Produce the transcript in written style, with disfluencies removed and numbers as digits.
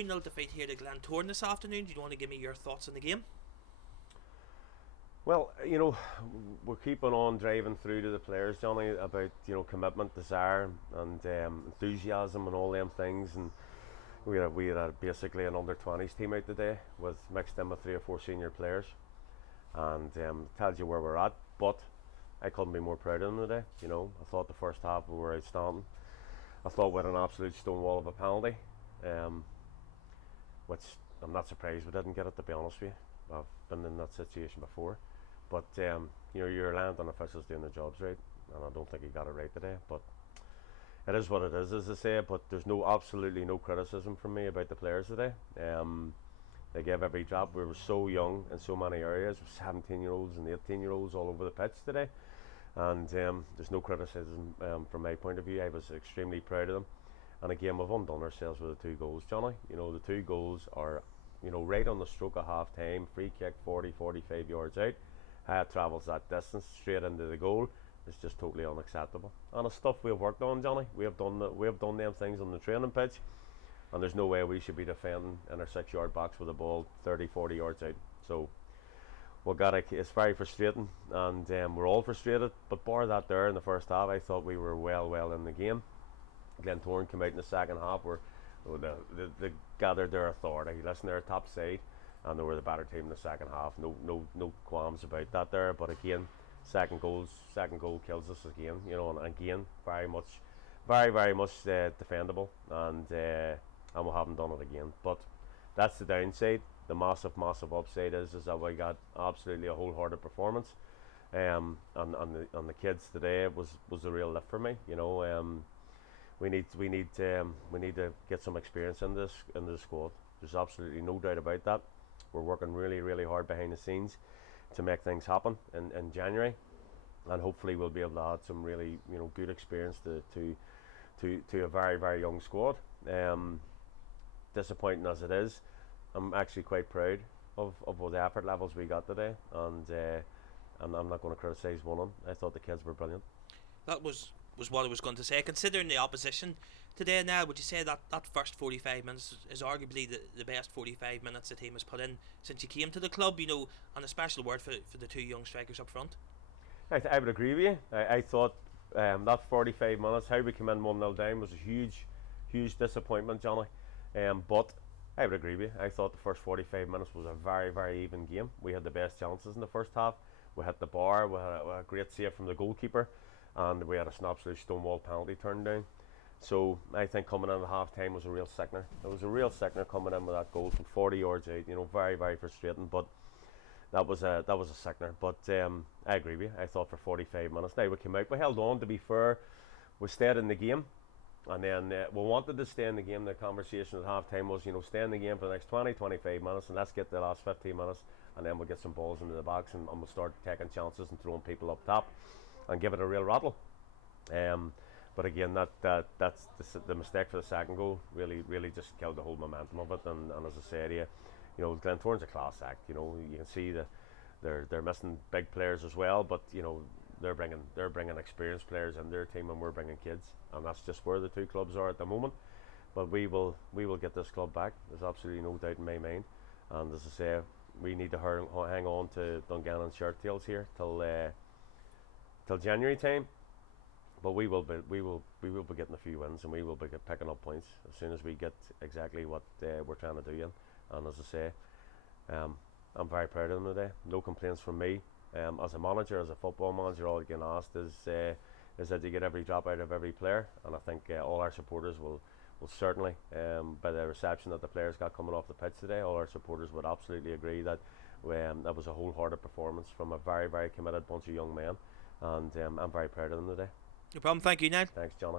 2-0 defeat here to Glentoran this afternoon. Do you want to give me your thoughts on the game? Well, we're keeping on driving through to the players, Johnny, about commitment, desire, and enthusiasm, and all them things. And we had basically an under-20s team out today, with mixed in with 3 or 4 senior players, and tells you where we're at. But I couldn't be more proud of them today. I thought the first half we were outstanding. I thought we had an absolute stonewall of a penalty, which I'm not surprised we didn't get it, to be honest with you. I've been in that situation before. But you're reliant on officials doing their jobs right, and I don't think he got it right today. But it is what it is, as I say. But there's absolutely no criticism from me about the players today. They gave every drop. We were so young in so many areas, with 17-year-olds and 18-year-olds all over the pitch today, and there's no criticism from my point of view. I was extremely proud of them. And again, we've undone ourselves with the 2 goals, Johnny. The 2 goals are right on the stroke of half time. Free kick, 40-45 yards out. How it travels that distance straight into the goal is just totally unacceptable. And it's stuff we've worked on, Johnny. We have done them things on the training pitch, and there's no way we should be defending in our 6-yard box with the ball 30-40 yards out. So it's very frustrating, and we're all frustrated. But bar that there in the first half, I thought we were well in the game. Glentoran came out in the second half where they gathered their authority. Listen, they're a top side, and they were the better team in the second half. No qualms about that there. But again, second goal kills us again. And again, very much defendable, and we haven't done it again. But that's the downside. The massive upside is that we got absolutely a wholehearted performance. And the kids today was the real lift for me. We need to get some experience in the squad. There's absolutely no doubt about that. We're working really hard behind the scenes to make things happen in January, and hopefully we'll be able to add some really good experience to a very young squad. Disappointing as it is, I'm actually quite proud of the effort levels we got today, and I'm not going to criticise one of them. I thought the kids were brilliant. That was what I was going to say. Considering the opposition today, now, would you say that first 45 minutes is arguably the best 45 minutes the team has put in since you came to the club? And a special word for the 2 young strikers up front. I would agree with you. I thought that 45 minutes, how we came in 1-0 down, was a huge disappointment, Johnny. But I would agree with you. I thought the first 45 minutes was a very even game. We had the best chances in the first half. We hit the bar. We had a great save from the goalkeeper, and we had an absolute stonewall penalty turned down. So I think coming in at half time was a real sickener. It was a real sickener coming in with that goal from 40 yards out. Very frustrating. But that was a sickener. But I agree with you. I thought for 45 minutes, now we came out, we held on. To be fair, we stayed in the game, and then we wanted to stay in the game. The conversation at half time was, stay in the game for the next 20-25 minutes, and let's get the last 15 minutes, and then we'll get some balls into the box, and we'll start taking chances and throwing people up top and give it a real rattle. But again, that's the mistake for the second goal. Really just killed the whole momentum of it. And as I said, Glentoran's a class act. You can see that they're missing big players as well, but they're bringing experienced players in their team, and we're bringing kids, and that's just where the 2 clubs are at the moment. But we will get this club back. There's absolutely no doubt in my mind. And as I say, we need to hang on to Dungannon shirt tails here till January time. But we will be getting a few wins, and we will be picking up points as soon as we get exactly what we're trying to do. And as I say, I'm very proud of them today. No complaints from me. As a manager, as a football manager, all you can ask is that you get every drop out of every player. And I think all our supporters will certainly, by the reception that the players got coming off the pitch today, all our supporters would absolutely agree that that was a wholehearted performance from a very committed bunch of young men. And I'm very proud of them today. No problem. Thank you, Niall. Thanks, Johnny.